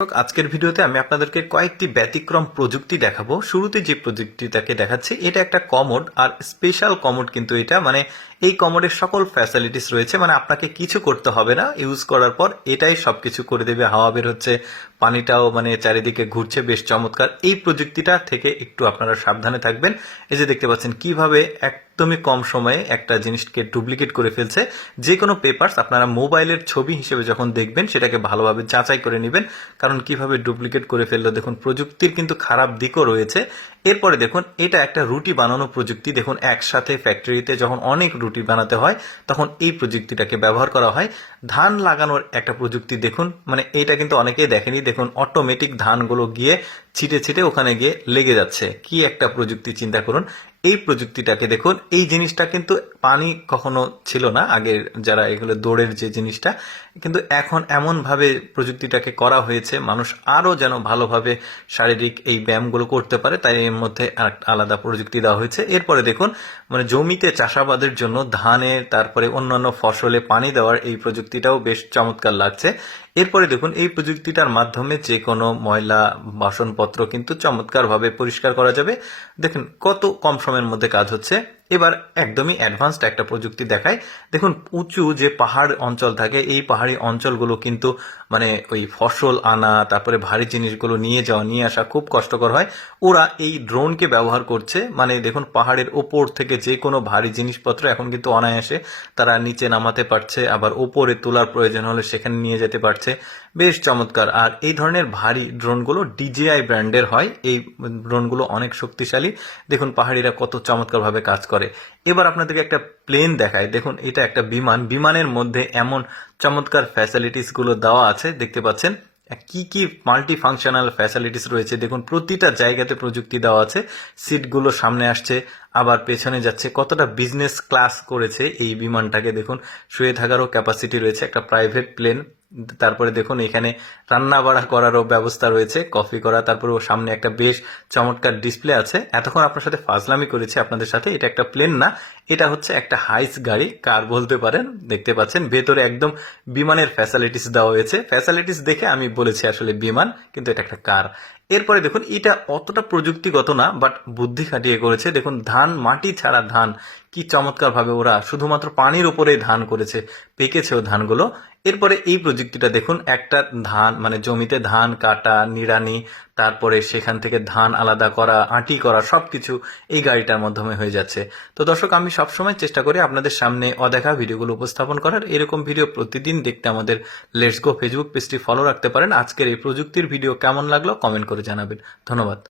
আজকের ভিডিওতে আমি আপনাদেরকে কয়েকটি ব্যতিক্রম প্রযুক্তি দেখাবো। শুরুতে যে প্রযুক্তিটাকে দেখাচ্ছি এটা একটা কমোড, আর স্পেশাল কমোড কিন্তু এটা, মানে এই কমোডের সকল ফ্যাসিলিটিস রয়েছে, মানে আপনাকে কিছু করতে হবে না। ইউজ করার পর এটাই সবকিছু করে দেবে। হাওয়া বের হচ্ছে, পানিটাও মানে চারিদিকে ঘুরছে, বেশ চমৎকার। এই প্রযুক্তিটা থেকে একটু আপনারা সাবধানে থাকবেন। এই যে দেখতে পাচ্ছেন কিভাবে একদমই কম সময়ে একটা জিনিসকে ডুপ্লিকেট করে ফেলছে। যে কোনো পেপারস আপনারা মোবাইলের ছবি হিসেবে যখন দেখবেন সেটাকে ভালোভাবে যাচাই করে নেবেন, কারণ কিভাবে ডুপ্লিকেট করে ফেললো। দেখুন প্রযুক্তির কিন্তু খারাপ দিকও রয়েছে। এরপরে দেখুন এটা একটা রুটি বানানো প্রযুক্তি। দেখুন একসাথে ফ্যাক্টরিতে যখন অনেক রুটি বানাতে হয় তখন এই প্রযুক্তিটাকে ব্যবহার করা হয়। ধান লাগানোর একটা প্রযুক্তি দেখুন, মানে এটা কিন্তু অনেকেই দেখেনি। দেখুন অটোমেটিক ধানগুলো গিয়ে ছিটে ছিটে ওখানে গিয়ে লেগে যাচ্ছে। কি একটা প্রযুক্তি চিন্তা করুন। এই প্রযুক্তিটাকে দেখুন, এই জিনিসটা কিন্তু পানি কখনো ছিল না আগের যারা এগুলো দৌড়ের যে জিনিসটা, কিন্তু এখন এমন ভাবে প্রযুক্তিটাকে করা হয়েছে মানুষ আরো যেন ভালোভাবে শারীরিক এই ব্যায়ামগুলো করতে পারে, তাই এর মধ্যে আলাদা প্রযুক্তি দেওয়া হয়েছে। এরপরে দেখুন মানে জমিতে চাষাবাদের জন্য ধানে তারপরে অন্যান্য ফসলে পানি দেওয়ার এই প্রযুক্তিটাও বেশ চমৎকার লাগছে। এরপরে দেখুন এই প্রযুক্তিটার মাধ্যমে যে কোনো ময়লা বাসনপত্র কিন্তু চমৎকারভাবে পরিষ্কার করা যাবে। দেখুন কত কম সময়ের মধ্যে কাজ হচ্ছে। এবার একদমই অ্যাডভান্সড একটা প্রযুক্তি দেখায়। দেখুন উঁচু যে পাহাড় অঞ্চল থাকে, এই পাহাড়ি অঞ্চলগুলো কিন্তু মানে ওই ফসল আনা তারপরে ভারী জিনিসগুলো নিয়ে আসা খুব কষ্টকর হয়। ওরা এই ড্রোনকে ব্যবহার করছে। মানে দেখুন পাহাড়ের ওপর থেকে যে কোনো ভারী জিনিসপত্র এখন কিন্তু অনায়াসে তারা নিচে নামাতে পারছে, আবার ওপরে তোলার প্রয়োজন হলে সেখানে নিয়ে যেতে পারছে। বেশ চমৎকার। আর এই ধরনের ভারী ড্রোনগুলো ডিজিআই ব্র্যান্ডের হয়। এই ড্রোনগুলো অনেক শক্তিশালী। দেখুন পাহাড়িরা কত চমৎকারভাবে কাজ করে। এবার আপনাদেরকে একটা প্লেন দেখায়। দেখুন এটা একটা বিমান, বিমানের মধ্যে এমন চমৎকার ফ্যাসিলিটিস গুলো দেওয়া আছে, দেখতে পাচ্ছেন কি কি মাল্টি ফাংশনাল ফ্যাসিলিটিস রয়েছে। দেখুন প্রতিটা জায়গাতে প্রযুক্তি দেওয়া আছে। সিটগুলো সামনে আসছে আবার পেছনে যাচ্ছে। কতটা বিজনেস ক্লাস করেছে এই বিমানটাকে। দেখুন শুয়ে থাকারও ক্যাপাসিটি রয়েছে, একটা প্রাইভেট প্লেন। তারপরে দেখুন এখানে রান্না বাড়া করারও ব্যবস্থা রয়েছে, কফি করা। তারপরে সামনে একটা বেশ চমৎকার ডিসপ্লে আছে। এতক্ষণ আপনার সাথে ফাজলামি করেছি আপনাদের সাথে। এটা একটা প্লেন না, এটা হচ্ছে একটা হাইস গাড়ি, কার বলতে পারেন। দেখতে পাচ্ছেন ভেতরে একদম বিমানের ফ্যাসিলিটিস দেওয়া হয়েছে। ফ্যাসিলিটিস দেখে আমি বলেছি আসলে বিমান, কিন্তু এটা একটা কার। এরপরে দেখুন এটা অতটা প্রযুক্তিগত না, বাট বুদ্ধি খাটিয়ে করেছে। দেখুন ধান, মাটি ছাড়া ধান কি চমৎকার ভাবে ওরা শুধুমাত্র পানির উপরে ধান করেছে, পেকেছেও ধানগুলো। এরপরে এই প্রযুক্তিটা দেখুন, একটা ধান মানে জমিতে ধান কাটা, নিড়ানি, তারপরে সেখান থেকে ধান আলাদা করা, আঁটি করা, সবকিছু এই গাড়িটার মাধ্যমে হয়ে যাচ্ছে। তো দর্শক আমি সবসময় চেষ্টা করি আপনাদের সামনে অদেখা ভিডিওগুলো উপস্থাপন করার। এরকম ভিডিও প্রতিদিন দেখতে আমাদের লেটস গো ফেসবুক পেজটি ফলো রাখতে পারেন। আজকের এই প্রযুক্তির ভিডিও কেমন লাগলো কমেন্ট করে জানাবেন। ধন্যবাদ।